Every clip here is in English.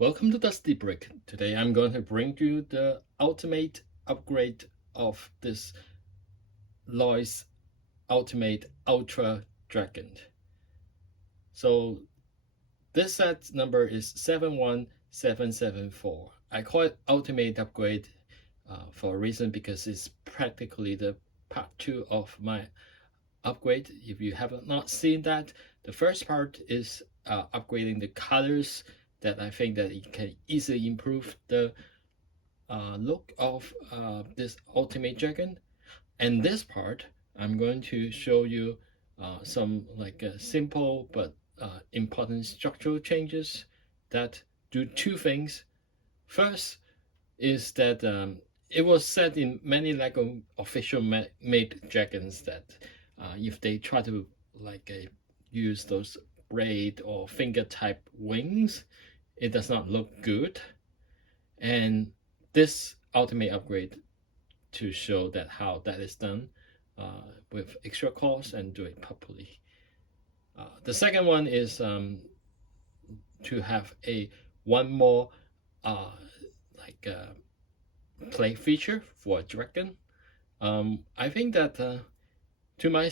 Welcome to Dusty Brick. Today I'm going to bring you the ultimate upgrade of this Lloyd's Ultimate Ultra Dragon. So this set number is 71774. I call it Ultimate Upgrade for a reason, because it's practically the part 2 of my upgrade. If you have not seen that, the first part is upgrading the colors, that I think that it can easily improve the look of this Ultimate Dragon. And this part, I'm going to show you some simple but important structural changes that do two things. First is that it was said in many Lego official made dragons that if they try to use those braid or finger type wings, it does not look good. And this ultimate upgrade to show that how that is done with extra cost and do it properly. The second one is to have one more uh, play feature for a dragon. I think that to my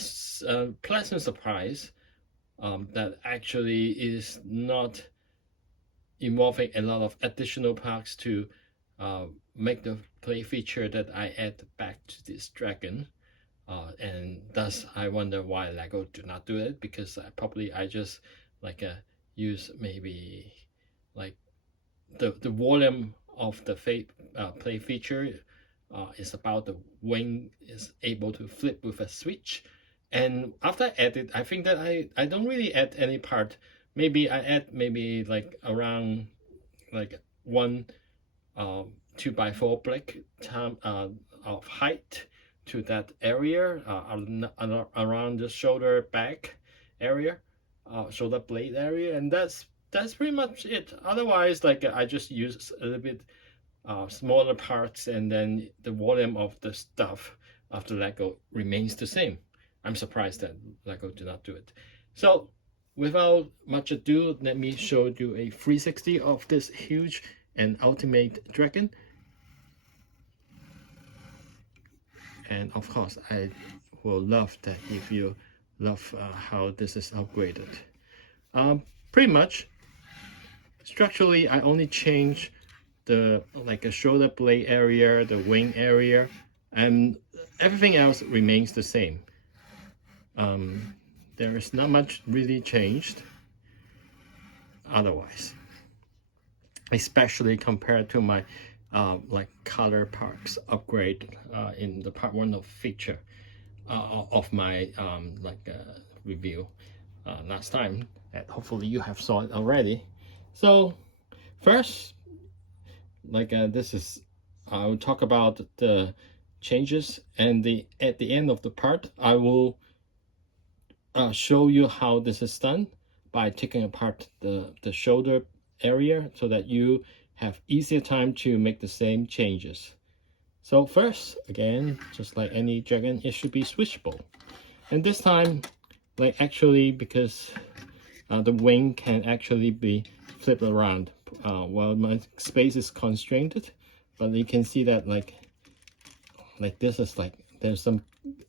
pleasant surprise, that actually is not involving a lot of additional parts to make the play feature that I add back to this dragon. And thus I wonder why Lego do not do it, because I just use maybe like the volume of the play feature is about the wing is able to flip with a switch. And after I add it, I think that I don't really add any part. Maybe I add maybe around one 2x4 brick time of height to that area around the shoulder back area, shoulder blade area, and that's pretty much it. Otherwise, I just use a little bit smaller parts, and then the volume of the stuff of the Lego remains the same. I'm surprised that Lego do not do it. So without much ado, let me show you a 360 of this huge and ultimate dragon. And of course, I will love that if you love how this is upgraded. Pretty much structurally, I only change the a shoulder blade area, the wing area, and everything else remains the same. There is not much really changed otherwise, especially compared to my color parts upgrade in the part 1 of feature of my review last time, and hopefully you have saw it already. So first, this is I'll talk about the changes, and at the end of the part I will show you how this is done by taking apart the shoulder area, so that you have easier time to make the same changes. So first, again, just like any dragon, it should be switchable. And this time, actually, because the wing can actually be flipped around while my space is constrained, but you can see that this is there's some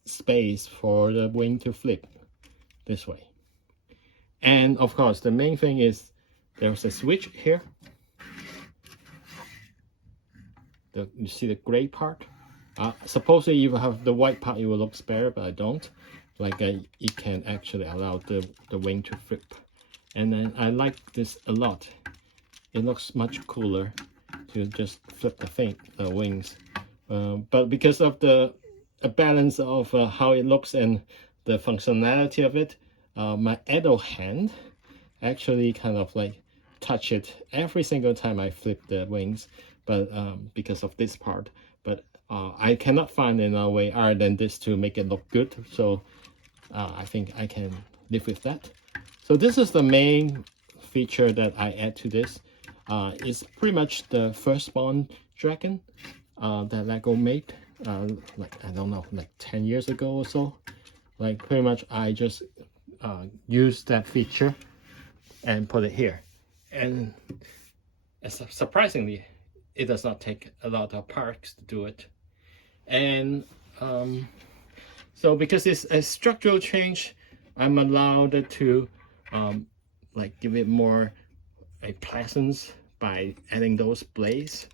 space for the wing to flip this way. And of course, the main thing is there's a switch here. You see the gray part. Supposedly, if you have the white part, it will look better, but I don't. It can actually allow the wing to flip, and then I like this a lot. It looks much cooler to just flip the wings. But because of the balance of how it looks and the functionality of it, my adult hand actually kind of touch it every single time I flip the wings, but because of this part. But I cannot find another way other than this to make it look good, so I think I can live with that. So this is the main feature that I add to this. It's pretty much the firstborn dragon that Lego made I don't know, 10 years ago or so. Pretty much I just used that feature and put it here. And surprisingly, it does not take a lot of parts to do it. And so because it's a structural change, I'm allowed to like give it more a presence by adding those blades.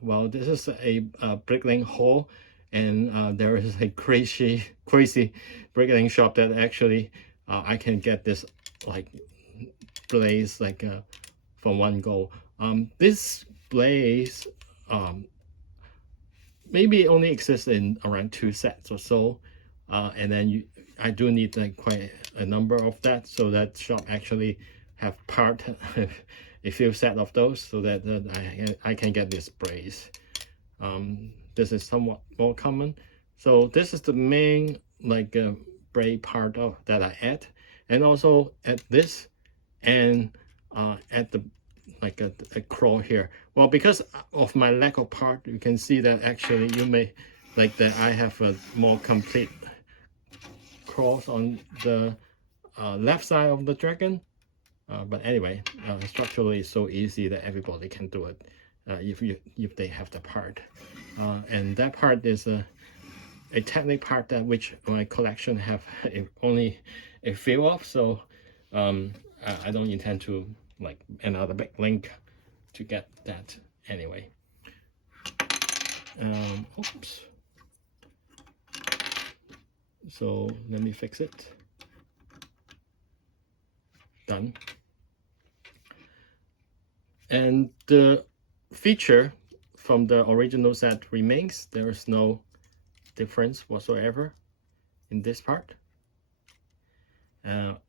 Well, this is a bricklaying hole, and there is a crazy bricklaying shop that actually I can get this like blades like from one go. This blades maybe only exists in around 2 sets or so, and then I do need like quite a number of that, so that shop actually have part a few set of those, so that I can get this brace. This is somewhat more common. So this is the main like braid part of that I add, and also at this and at the like a claw here. Well, because of my lack of part, you can see that actually you may like that I have a more complete claws on the left side of the dragon. But anyway, structurally it's so easy that everybody can do it if they have the part. And that part is a technique part that which my collection have only a few of, so I don't intend to like another big link to get that anyway. Oops. So let me fix it. Done. And the feature from the original set remains. There is no difference whatsoever in this part.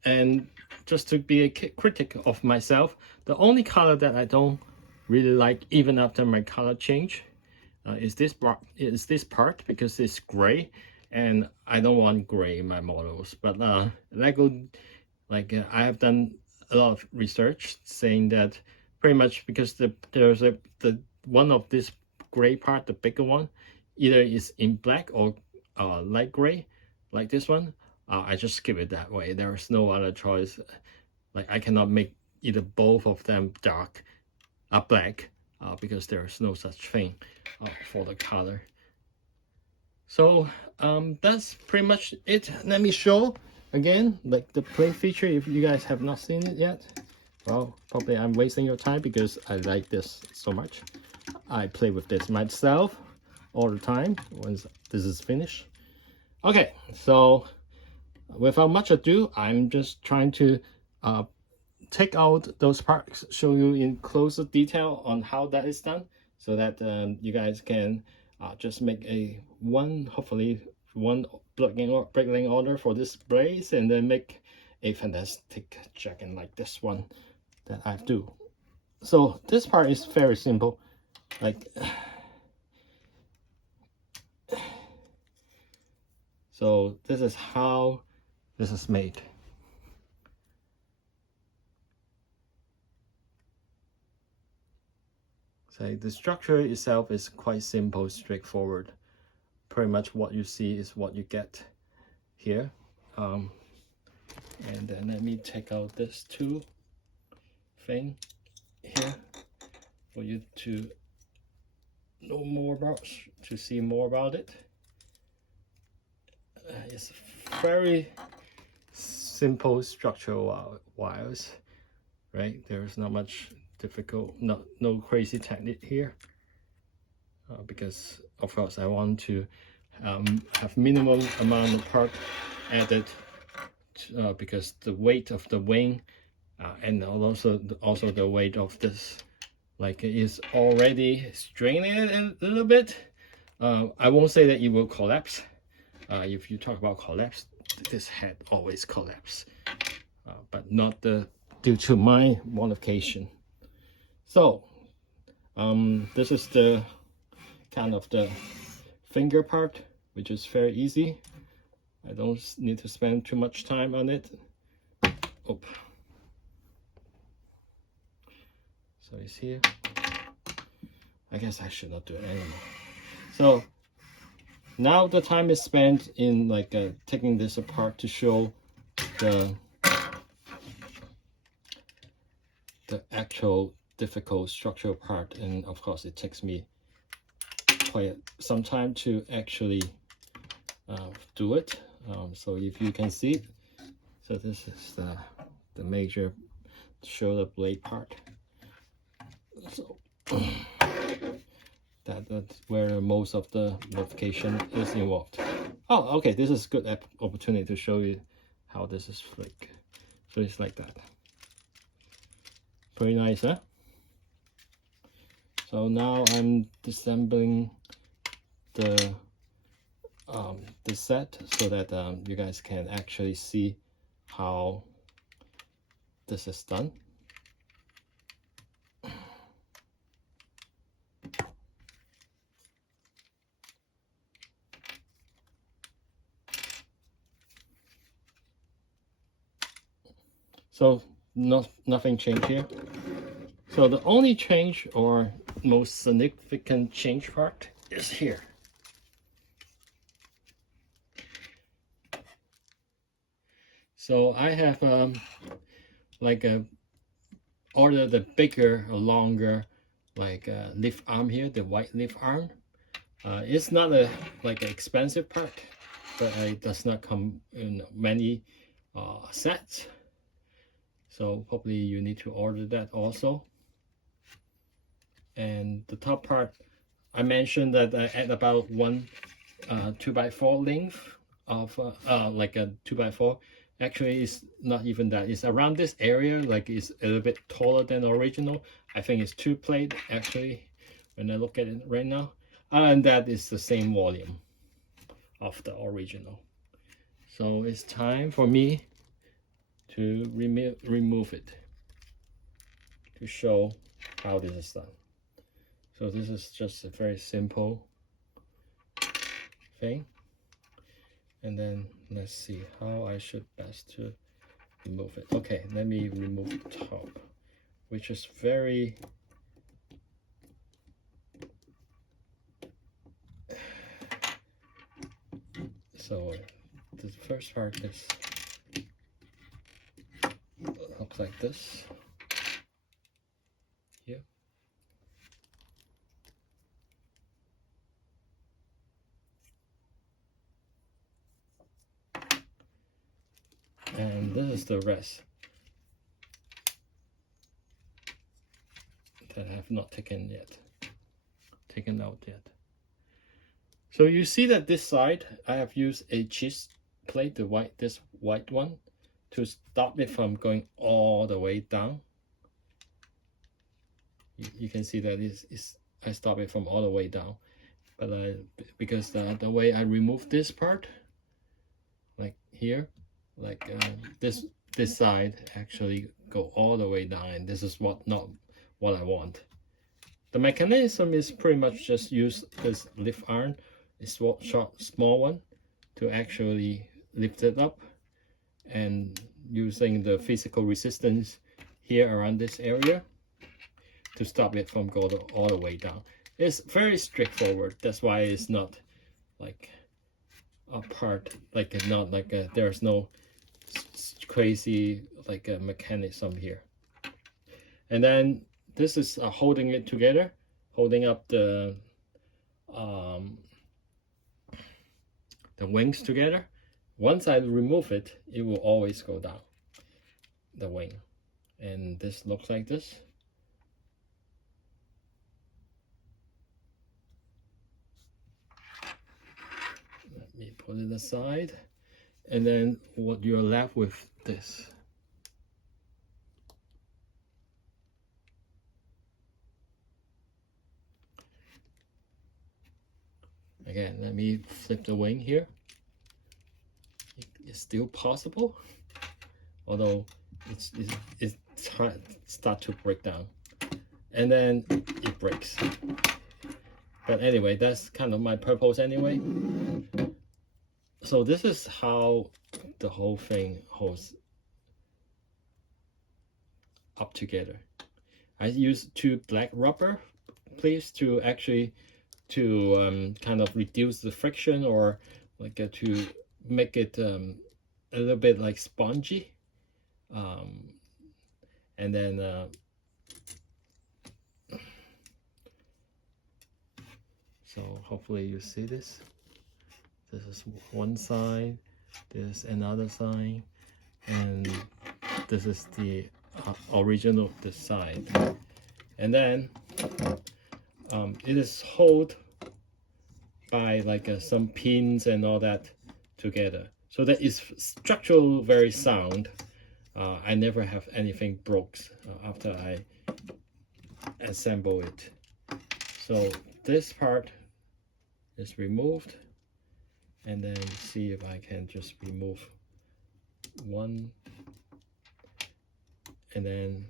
And just to be a critic of myself, the only color that I don't really like even after my color change is this part because it's gray, and I don't want gray in my models. But Lego, like I have done a lot of research saying that pretty much because there's the one of this gray part, the bigger one, either is in black or light gray, like this one. I just skip it that way. There is no other choice. Like I cannot make either both of them dark black because there is no such thing for the color. So that's pretty much it. Let me show again like the play feature if you guys have not seen it yet. Well, probably I'm wasting your time because I like this so much. I play with this myself all the time once this is finished. Okay, so without much ado, I'm just trying to take out those parts, show you in closer detail on how that is done, so that you guys can just make hopefully one bricklaying order for this brace, and then make a fantastic dragon like this one that I do. So this part is very simple. Like, so this is how this is made. So the structure itself is quite simple, straightforward. Pretty much what you see is what you get here. And then let me take out this thing here for you to know more about, to see more about it. It's very simple structural wires, right? There's not much difficult, no crazy technique here, because of course I want to have minimum amount of part added because the weight of the wing and also the weight of this like is already straining it a little bit. I won't say that it will collapse. If you talk about collapse, this head always collapse, but not due to my modification. So this is the kind of the finger part, which is very easy. I don't need to spend too much time on it. Oh. So it's here. I guess I should not do it anymore. So now the time is spent in like taking this apart to show the actual difficult structural part, and of course it takes me quite some time to actually do it. So if you can see it, so this is the major shoulder blade part. So that's where most of the modification is involved. Oh, okay, this is a good opportunity to show you how this is flick. So it's like that. Pretty nice, huh? So now I'm disassembling the set so that you guys can actually see how this is done. So nothing changed here. So the only change or most significant change part is here. So I have like ordered the bigger, longer like lift arm here, the white lift arm. It's not a like an expensive part, but it does not come in many sets. So probably you need to order that also. And the top part, I mentioned that I add about one 2x4 length of like a 2x4. Actually, it's not even that. It's around this area, like it's a little bit taller than the original. I think it's 2 plate actually when I look at it right now. And that is the same volume of the original. So it's time for me to remove it to show how this is done. So this is just a very simple thing. And then let's see how I should best to remove it. Okay, let me remove the top, which is very so the first part is looks like this here. And this is the rest that I have not taken out yet. So you see that this side I have used a cheese plate, this white one, to stop it from going all the way down. You can see that I stop it from all the way down, but because the way I remove this part, like here, like this side actually go all the way down, and this is not what I want. The mechanism is pretty much just use this lift arm, a small one, to actually lift it up, and using the physical resistance here around this area to stop it from going all the way down. It's very straightforward. That's why it's not like a part, like not like there's no crazy like a mechanism here. And then this is holding it together, holding up the wings together. Once I remove it, it will always go down, the wing. And this looks like this. Let me put it aside. And then what you're left with this. Again, let me flip the wing here. It's still possible, although it's start to break down, and then it breaks. But anyway, that's kind of my purpose anyway. So this is how the whole thing holds up together. I use 2 black rubber pleats to actually kind of reduce the friction, or like to make it a little bit like spongy, and then So hopefully you see this. This is one side, this another side, and this is the original this side. And then it is held by like some pins and all that together. So that is structural very sound. I never have anything broke after I assemble it. So this part is removed, and then see if I can just remove one, and then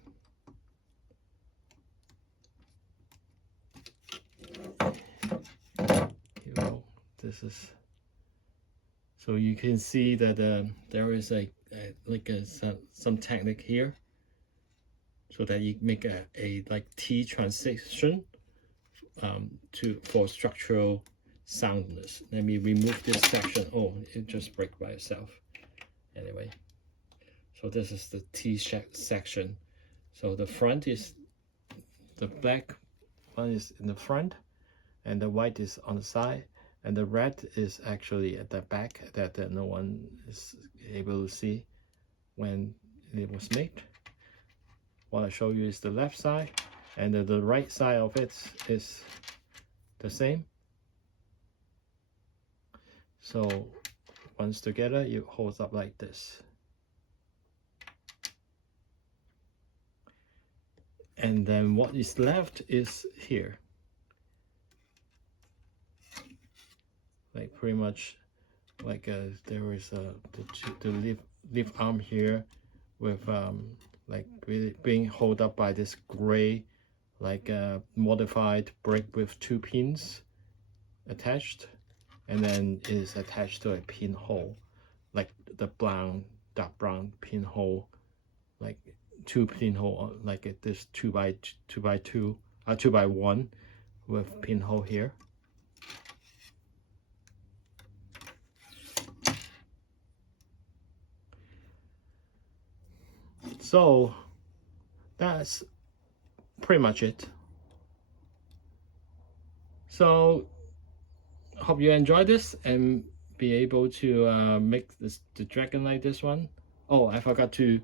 here we go. This is, so you can see that there is some technique here, so that you make a like T transition for structural soundness. Let me remove this section. Oh, it just break by itself. Anyway, so this is the T section. So the front is, the black one is in the front, and the white is on the side, and the red is actually at the back that no one is able to see when it was made. What I show you is the left side, and the right side of it is the same. So once together, it holds up like this. And then what is left is here. Like pretty much like there is the leaf arm here with like being held up by this gray like modified brick with 2 pins attached, and then it is attached to a pinhole, like the dark brown pinhole, like 2 pinhole, like this 2 by 1 with pinhole here. So that's pretty much it. So hope you enjoy this and be able to make the dragon like this one. Oh, I forgot to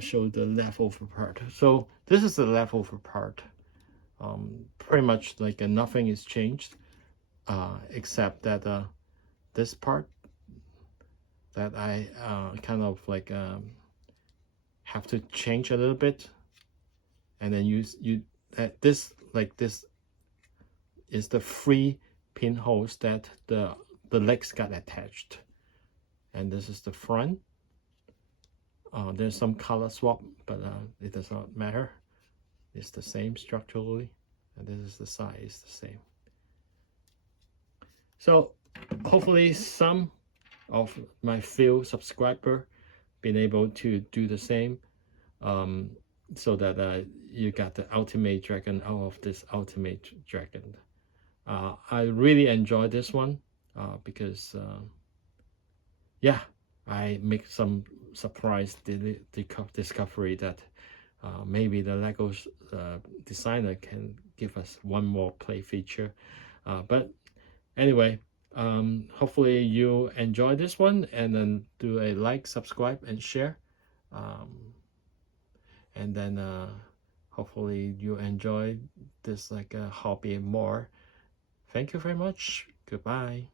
show the leftover part. So this is the leftover part. Pretty much like nothing is changed except that this part that I kind of like have to change a little bit, and then this is the 3 pinholes that the legs got attached, and this is the front. There's some color swap, but it does not matter. It's the same structurally, and this is the side is the same. So hopefully some of my few subscribers been able to do the same, so that you got the ultimate dragon out of this ultimate dragon. I really enjoy this one because yeah, I make some surprise discovery that maybe the Lego designer can give us one more play feature. But anyway, hopefully you enjoy this one, and then do a like, subscribe, and share. And then hopefully you enjoy this like a hobby more. Thank you very much. Goodbye.